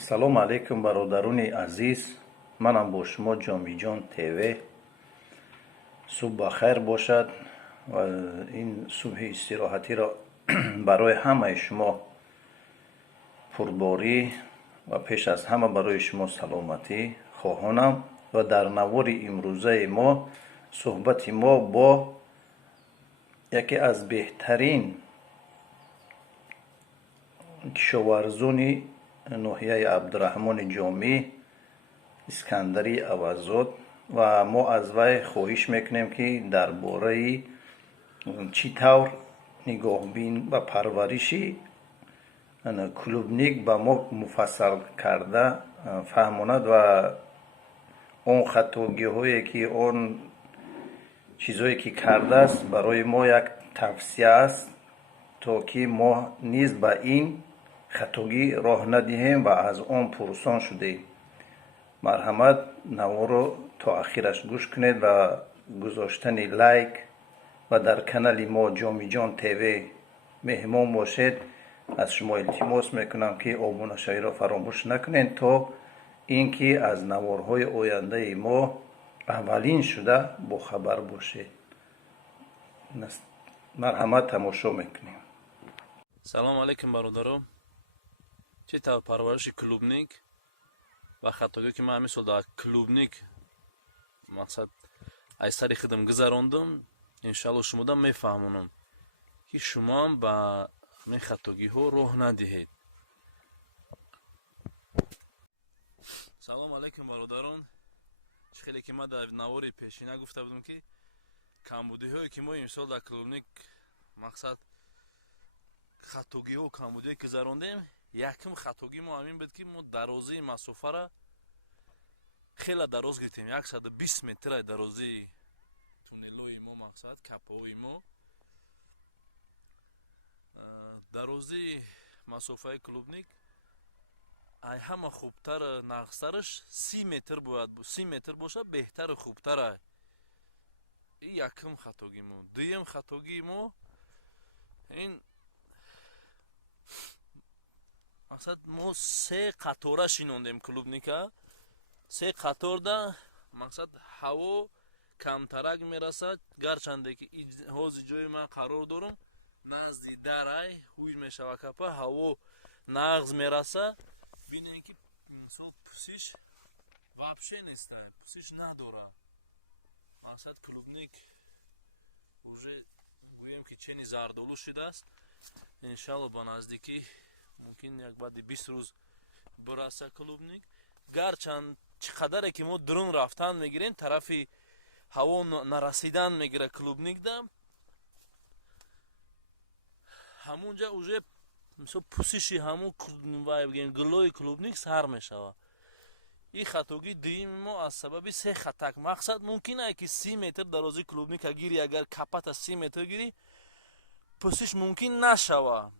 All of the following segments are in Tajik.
салому алайкум бародарони азиз. манам бо шумо ҷомиҷон тв. субҳ бахайр бошад ва ин субҳи истироҳатиро барои ҳамаи шумо пурборӣ ва пеш аз ҳама барои шумо саломатӣ хоҳонам. ва дар навори имрӯзаи мо суҳбати мо бо яке аз беҳтарин кишоварзони ноҳияи абдураҳмони ҷомӣ искандари авазод ва мо аз вай хоҳиш мекунем ки дар бораи чӣ тавр нигоҳбин ва парвариши клубник ба мо муфассал карда фаҳмонад ва он хатогиҳое ки он чизое ки кардааст барои мо як тавсия аст, то ки мо низ ба ин хатогӣ роҳ надиҳем ва аз он пурсон шудем. марҳамат, наворо то ахираш гӯш кунед ва гузоштани лайк ва дар канали мо ҷомиҷон тв меҳмон бошед. аз шумо илтимос мекунам ки обунашавиро фаромӯш накунед, то ин ки аз наворҳои ояндаи мо аввалин шуда бохабар бошед. марҳамат, тамошо мекунем. салому алайкум бародаро. чӣ тавр парвариши клубник ва хатогӣ ки ман мисол дар клубник мақсад аз сари худам гузарондам, иншаалло шумодам мефаҳмонам ки шумоам ба ҳамин хатогиҳо роҳ надиҳед. салому алайкум бародарон. чӣ хеле ки ман дар навори пешина гуфта будам ки камбудиҳое ки мо имсол дар клубник мақсад хатогиҳо камбудие гузарондем. якум хатогӣ мо ҳамин буд ки мо дарозии масофара хеле дароз гирифтем. 120 метр дарозии туннелои мо, мақсад капои мо. дарозии масофаи клубник ай ҳама хубтар нағзтараш 30 метр бояд 30 метр боша беҳтару хубтар. ин якум хатогӣ мо. дуюм хатогии мо ин мақсад мо се қатора шинондем клубника. се қаторда мақсад ҳаво камтарак мерасад, гарчанде ки ҳози ҷои ман қарор дорам назди дарай ҳуй мешава капа, ҳаво нағз мераса. бинем ки мисол пусиш вабше неста, пусиш надора. мақсад клубник уже гӯем ки чени зардолу шудааст. иншаалло ба наздикӣ мумкин як баъди 20 рӯз бураса клубник. гарчанд чӣ қадаре ки мо дрон рафтан мегирем, тарафи ҳаво нарасидан мегира клубникда, ҳамунҷа уже мисол пусиши ҳамун гулои клубник сар мешава. ин хатогӣ дуюми мо аз сабаби се хатак. мақсад мумкин аст ки 30 метр дарози клубника гирӣ, агар капата 30 метр гирӣ, пусиш мумкин нашава.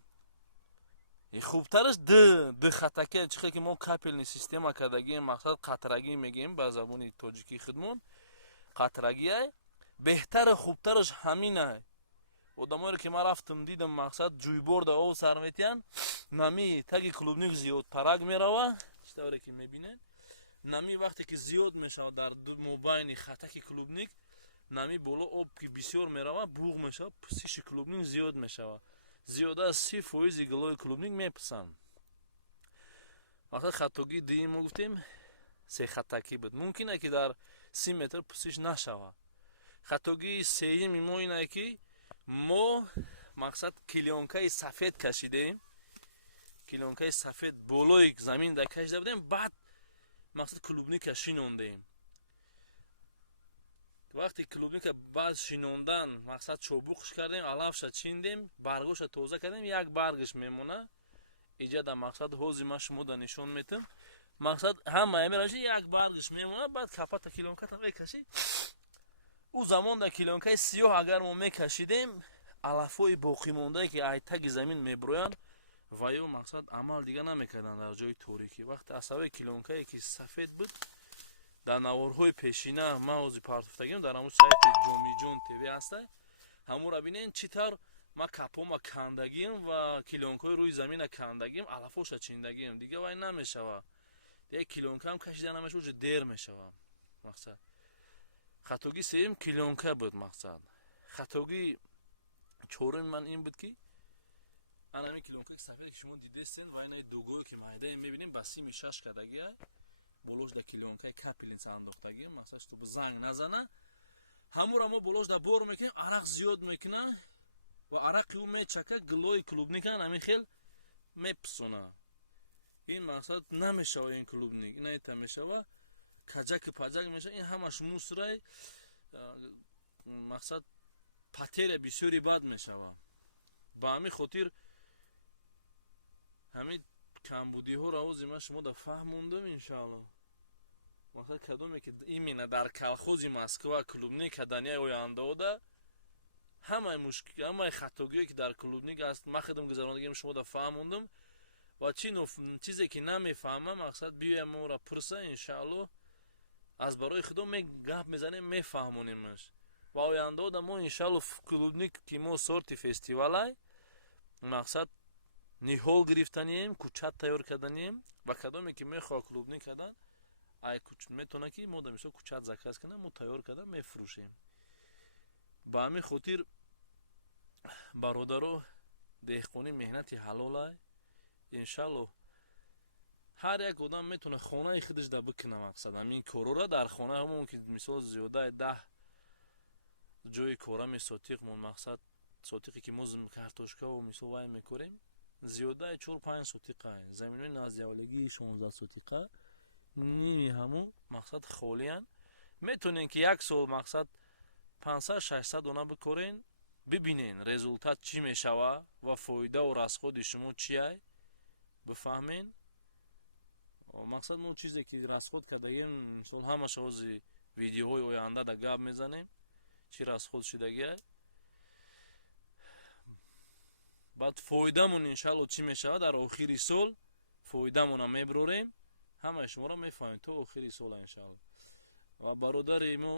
хубтараш ду хатаке, чӣ хеле ки мо капелни система кардагием, мақсад қатрагӣ мегӯем ба забони тоҷикии худмон. қатрагиай беҳтару хубтараш ҳаминай. одамоеро ки ман рафтам дидам, мақсад ҷӯйбор да ов сар метиҳанд, нами таги клубник зиёдтарак мерава. чӣ тавре ки мебинед, нами вақте ки зиёд мешава дар мобайни хатаки клубник, нами боло об ки бисёр мерава, буғ мешава, пусиши клубник зиёд мешава. зиёда аз 30% гулои клубник мепусанд. вақте хатогии дуюм мо гуфтем се хатакӣ буд. мумкин аст ки дар 30 метр пусиш нашава. хатогии сеюми мо ин аст ки мо мақсад клёнкаи сафед кашидем. клёнкаи сафед болои замин да кашида будем, баъд мақсад клубника шинондем. вақте клубника баъд шинондан мақсад чобуқш кардем, алафша чиндем, баргоша тоза кардем, як баргаш мемона. иҷа да мақсад ҳози ма шумо да нишон метам. мақсад ҳама ямеравши як баргаш мемона, баъд капата клёнката мекаши. ӯ замон да клёнкаи сиёҳ агар мо мекашидем, алафҳои боқимондае ки ай таги замин меброянд ва ё мақсад амал дига намекарданд дар ҷои торикӣ. вақте асаваи клёнкае ки сафед буд, дар наворҳои пешина ман ҳозир партофтагиам дар ҳамун сайти ҷомиҷон тв ҳаста, ҳамонро бинед чӣ тавр ма капома кандагим ва килонкои рӯи замина кандагим алафоша чиндагим дига вай намешава дига килонкаам кашида намешава уҷа дер мешава мақсад хатоги сеюм килонка буд мақсад хатоги чорум ман ин буд ки анами килонкаи сафеде ки шумо дидестен ва инаи дугое ки майдае мебинем ба сими 6 кадагия болош да килонкаи капелница андохтагим мақсад чтобы занг назана ҳамура мо болош да бор мекунем арақ зиёд мекуна ва арақи ӯ мечака гилои клубника ҳамин хел меписона ин мақсад намешава ин клубник инаита мешава каҷаки паҷак мешава ин ҳамаш мусрай мақсад патерия бисёри бад мешава ба ҳамин хотир ҳамин камбудиҳоро озима шумо да фаҳмондум иншаалло мақсад кадоме ки именно дар колхози Москва клубник каданяи ояндаода ҳамаи хатогие ки дар клубник аст махидам гузарондагим шумо да фаҳмондум ва чизе ки намефаҳмам мақсад биёям моро пурса иншаалло аз барои худо гап мезанем мефаҳмонимаш ва ояндаода мо иншаалло клубник ки мо сорти фестивалай мақсад ниҳол гирифтанием кучат тайёр карданем ва кадоме ки мехоҳад клубник кардан ай метона ки мо да мисол кучат заказ кунам мо тайёр карда мефурӯшем ба ҳамин хотир бародаро деҳқонӣ меҳнати ҳалолай иншаалло ҳар як одам метавона хонаи худаш да бикуна мақсад ҳамин корора дар хона ҳамон ки мисол зиёдаи 10 ҷои корами сотиқмон мақсад сотиқе ки мо картошкаву мисол вай мекорем зиёдаи 4-5 сотиқа заминои наздиавалигии 16 сотиқа ними ҳамун мақсад холиян метавонем ки як сол мақсад 500-600 дона бикорен бибинен результат чӣ мешава ва фоидаву расходи шумо чияй бифаҳмен мақсад мо чизе ки расход кардагем мисол ҳамаш ҳози видеоҳои оянда да гап мезанем чӣ расход шудагиай баъд фоидамон иншаалло чӣ мешава дар охири сол фоидамона мебирорем ҳамаи шуморо мефаҳмем то охири сола иншаалло ва бародари мо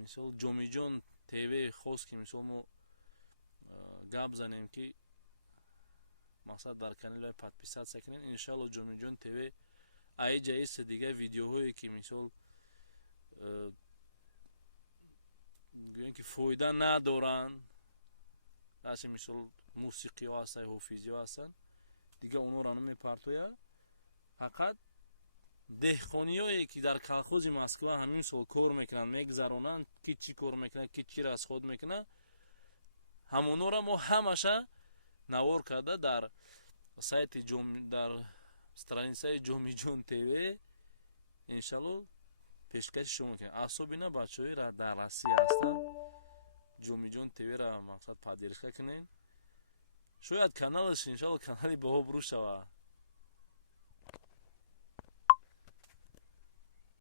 мисол ҷомиҷон тв хос ки мисол мо гап занем ки мақсад дар канали подписатсия кунем иншаалло ҷомиҷон тв аиҷаиста дига видеоҳое ки мисол гӯем ки фоида надоранд аси мисол мусиқиҳо ҳастанд ҳофизиҳо ҳастанд дига онҳоро намепартояд фақат деҳқониҳое ки дар колхози Москва ҳамин сол кор мекунанд мегузаронанд ки чӣ кор мекунад ки чӣ расход мекунад ҳамонҳоро мо ҳамаша навор карда дар сайти дар страницаи ҷомиҷон тв иншаалло пешкаши шумо мекунем асобина бачаҳои дар Россия ҳастанд ҷомиҷон твро мақсад поддержка кунен шояд каналаш иншаалло канали баобрӯ шавад